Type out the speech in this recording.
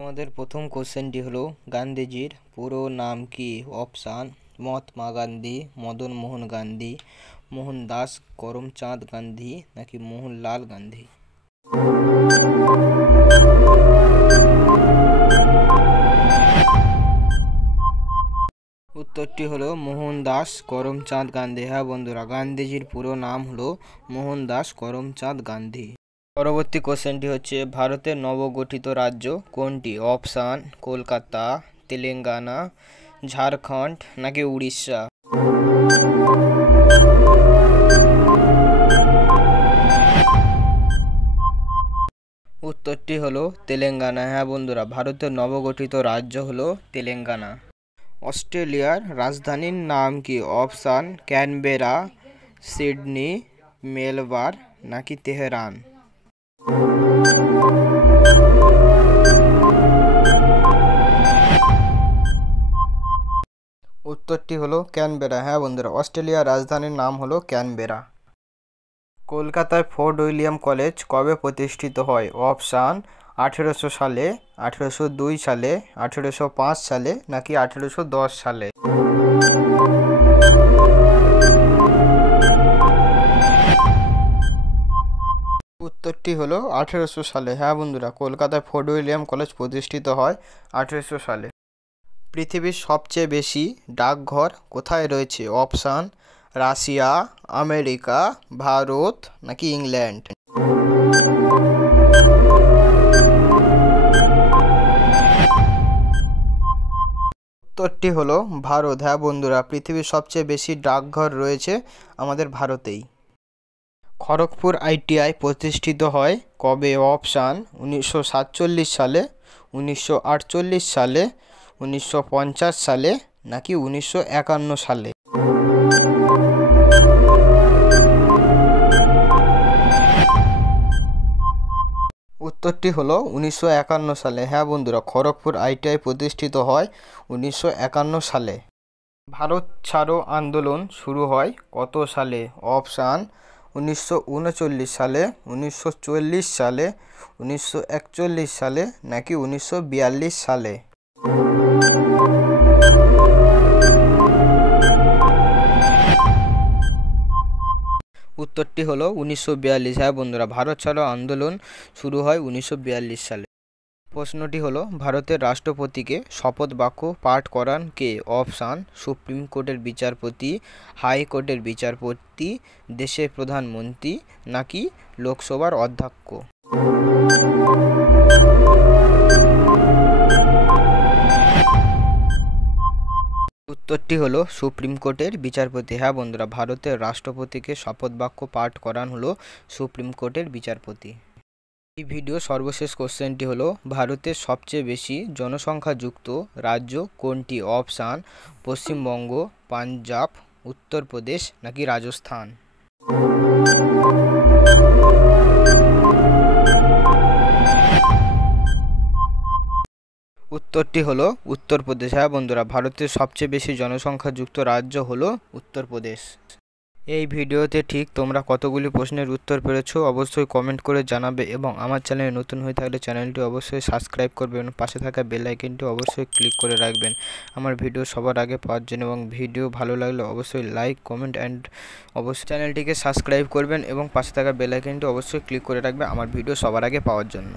আমাদের প্রথম কোশ্চেনটি হলো গান্ধীজির পুরো নাম কি? অপশান: মহাত্মা গান্ধী, মদন মোহন গান্ধী, মোহনদাস করমচাঁদ গান্ধী নাকি মোহনলাল গান্ধী। উত্তরটি হলো মোহনদাস করমচাঁদ গান্ধী। হ্যাঁ বন্ধুরা, গান্ধীজির পুরো নাম হলো মোহনদাস করমচাঁদ গান্ধী। পরবর্তী কোশ্চেনটি হচ্ছে ভারতের নবগঠিত রাজ্য কোনটি? অপশান: কলকাতা, তেলেঙ্গানা, ঝাড়খণ্ড নাকি উড়িষ্যা। উত্তরটি হলো তেলেঙ্গানা। হ্যাঁ বন্ধুরা, ভারতের নবগঠিত রাজ্য হলো তেলেঙ্গানা। অস্ট্রেলিয়ার রাজধানীর নাম কি? অপশান: ক্যানবেরা, সিডনি, মেলবোর্ন নাকি তেহরান। উত্তরটি হলো ক্যানবেরা। হ্যাঁ বন্ধুরা, অস্ট্রেলিয়ার রাজধানীর নাম হলো ক্যানবেরা। কলকাতায় ফোর্ট উইলিয়াম কলেজ কবে প্রতিষ্ঠিত হয়? অপশান: 1800 সালে, 1802 সালে, 1805 সালে নাকি 1810 সালে। উত্তরটি হলো 1800 সালে। হ্যাঁ বন্ধুরা, কলকাতায় ফোর্ট উইলিয়াম কলেজ প্রতিষ্ঠিত হয় 1800 সালে। পৃথিবীর সবচেয়ে বেশি ডাকঘর কোথায় রয়েছে? অপশান: রাশিয়া, আমেরিকা, ভারত নাকি ইংল্যান্ড। উত্তরটি হলো ভারত। হ্যাঁ বন্ধুরা, পৃথিবীর সবচেয়ে বেশি ডাকঘর রয়েছে আমাদের ভারতেই। খড়গপুর ITI প্রতিষ্ঠিত হয় কবে? অপশান: 1947 সালে, 1948 সালে, 1950 সালে নাকি 1951 সালে। উত্তরটি হলো 1951 সালে। হ্যাঁ বন্ধুরা, খড়গপুর ITI প্রতিষ্ঠিত হয় 1951 সালে। ভারত ছাড়ো আন্দোলন শুরু হয় কত সালে? অপশান: 1939 সালে, 1940 সালে, 1941 সালে নাকি 1942 সালে। উত্তরটি হলো 1942। হ্যাঁ বন্ধুরা, ভারত ছাড়ো আন্দোলন শুরু হয় 1942 সালে। প্রশ্নটি হলো ভারতের রাষ্ট্রপতিকে শপথ বাক্য পাঠ করান কে? অপশান: সুপ্রিম কোর্টের বিচারপতি, হাইকোর্টের বিচারপতি, দেশের প্রধানমন্ত্রী নাকি লোকসভার অধ্যক্ষ। উত্তরটি হলো সুপ্রিম কোর্টের বিচারপতি। হ্যাঁ বন্ধুরা, ভারতের রাষ্ট্রপতিকে শপথ বাক্য পাঠ করান হলো সুপ্রিম কোর্টের বিচারপতি। এই ভিডিও সর্বশেষ কোশ্চেনটি হলো ভারতের সবচেয়ে বেশি জনসংখ্যাযুক্ত রাজ্য কোনটি? অপশান: পশ্চিমবঙ্গ, পাঞ্জাব, উত্তরপ্রদেশ নাকি রাজস্থান। উত্তরটি হলো উত্তরপ্রদেশ। হ্যাঁ বন্ধুরা, ভারতের সবচেয়ে বেশি জনসংখ্যাযুক্ত রাজ্য হলো উত্তরপ্রদেশ। এই ভিডিওতে ঠিক তোমরা কতগুলি প্রশ্নের উত্তর পেরেছো অবশ্যই কমেন্ট করে জানাবে এবং আমার চ্যানেলে নতুন হয়ে থাকলে চ্যানেলটি অবশ্যই সাবস্ক্রাইব করবেন, পাশে থাকা বেল আইকনটি অবশ্যই ক্লিক করে রাখবেন আমার ভিডিও সবার আগে পাওয়ার জন্য। এবং ভিডিও ভালো লাগলে অবশ্যই লাইক, কমেন্ট অ্যান্ড অবশ্যই চ্যানেলটিকে সাবস্ক্রাইব করবেন এবং পাশে থাকা বেল আইকনটি অবশ্যই ক্লিক করে রাখবেন আমার ভিডিও সবার আগে পাওয়ার জন্য।